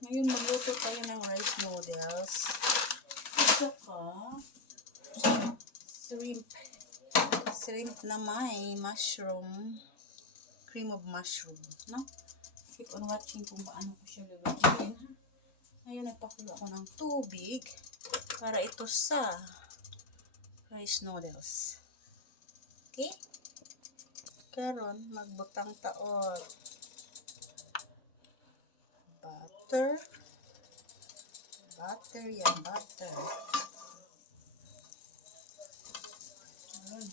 Ngayon magluto tayo ng rice noodles. At saka shrimp na may mushroom, cream of mushroom, no? Keep on watching kung paano ko siya lulutuin. Ngayon nagpakulo ako ng tubig para ito sa rice noodles. Okay? Karon magbutang taon. Butter. Butter yan, butter. Ayan.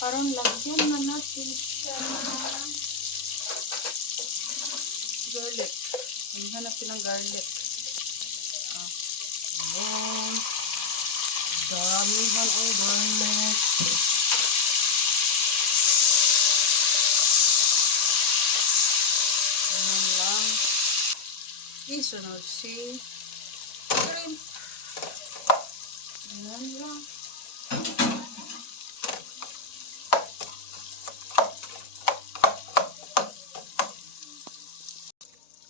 Karon lagyan na natin siya ng garlic. Hanap ng garlic. Ayan. Damihan ang garlic. Ganun lang. Isunod si shrimp. Ganun lang.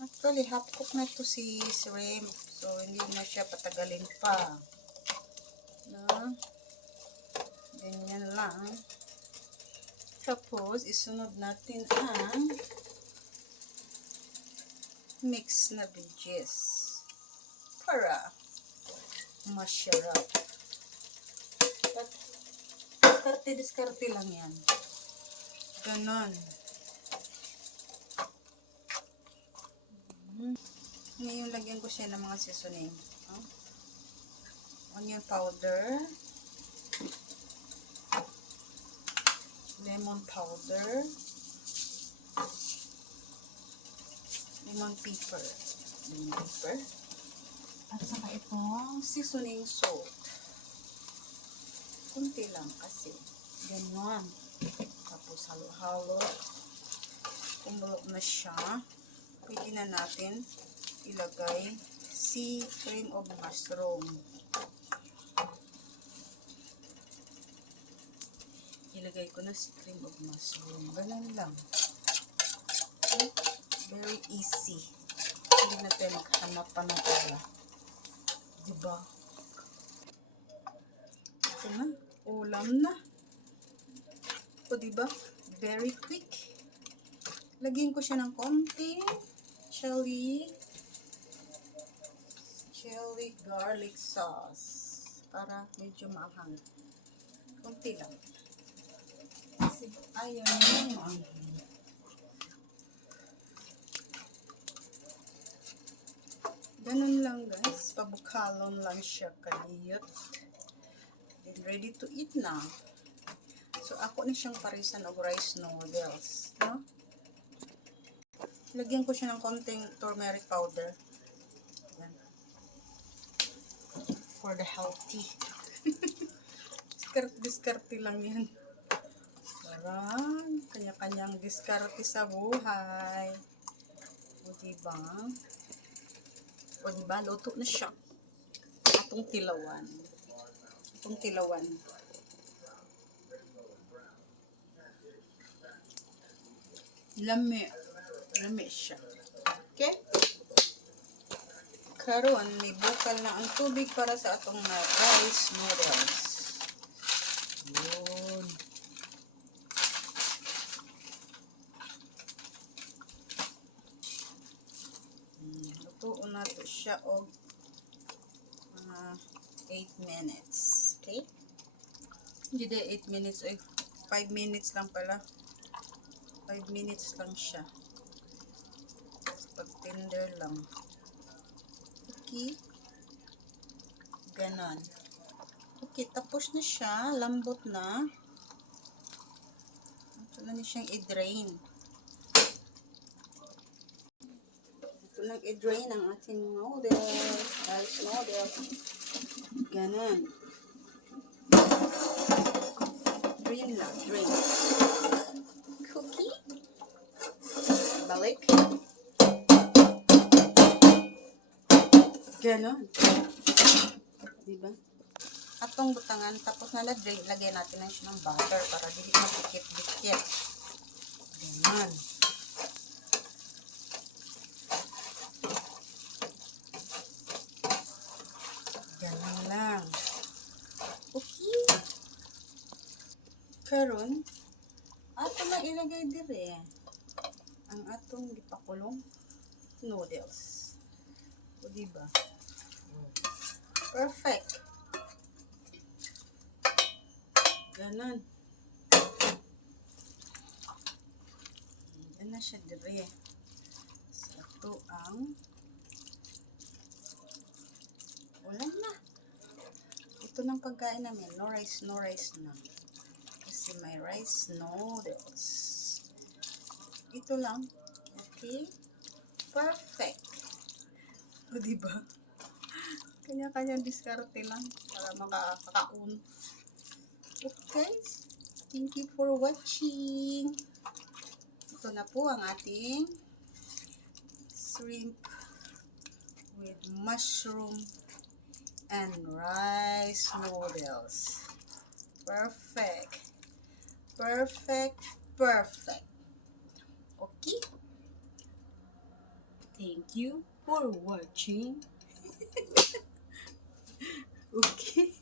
Actually, half cook na ito si shrimp. So, hindi na siya patagalin pa. No? Ganyan lang. Tapos, isunod natin ang mix na veggies para masarap. Diskarte lang yan. Ganon. Ngayon, lagyan ko siya ng mga seasoning. Onion powder, lemon powder, lemon pepper, at saka itong seasoning salt. Kunti lang kasi. Ganon. Tapos halo-halo. Kumulo na siya. Pwede na natin ilagay si cream of mushroom. Ilagay ko na si cream of mushroom. Ganun lang. Okay? Very easy. Hindi na tayo maghanap pa ng iba. Diba? Ito na. Ulam na. O diba? Very quick. Lagyan ko siya ng konting chili garlic sauce para medyo maanghang. Konti lang. Kasi ayaw nyo maanghang. Ganun lang guys. Pabukalon lang siya kaliyot. Then ready to eat na. So ako na siyang parisan of rice noodles. No? Lagyan ko siya ng konting turmeric powder. Yan. For the healthy. Diskarte lang yan. Parang kanya-kanyang diskarte sa buhay. O diba? O diba? Luto na siya. Atong tilawan. Atong tilawan. Lami. Lami siya. Okay? Karon may bukal na ang tubig para sa atong rice noodles. Yun. Lutuon na ito siya o 8 minutes. Okay? Hindi 8 minutes. 5 minutes lang pala. 5 minutes lang siya. Pag-tender lang. Okay. Ganon. Okay, tapos na siya. Lambot na. Ito na niya siyang i-drain. Ito lang i-drain ang ating noodles. Rice noodles. Ganon. Drain lang. Drain. Cookie. Balik. Ganon. Diba? At atong butangan. Tapos lagyan natin na siya ng butter para dili magdikit-dikit. Ganyan. Ganyan lang. Okay. Karon, ato na ilagay dire ang atong gipakulong noodles. O diba? Perfect. Ganon. Yan na siya dire. So, ito ang ulam na. Ito ng pagkain namin. No rice na. Kasi may rice noodles. Ito lang. Okay? Perfect. O diba? Kanya-kanya diskarte lang para makakaon. Okay? Thank you for watching. Ito na po ang ating shrimp with mushroom and rice noodles. Perfect. Perfect. Perfect. Okay? Thank you for watching. Okay?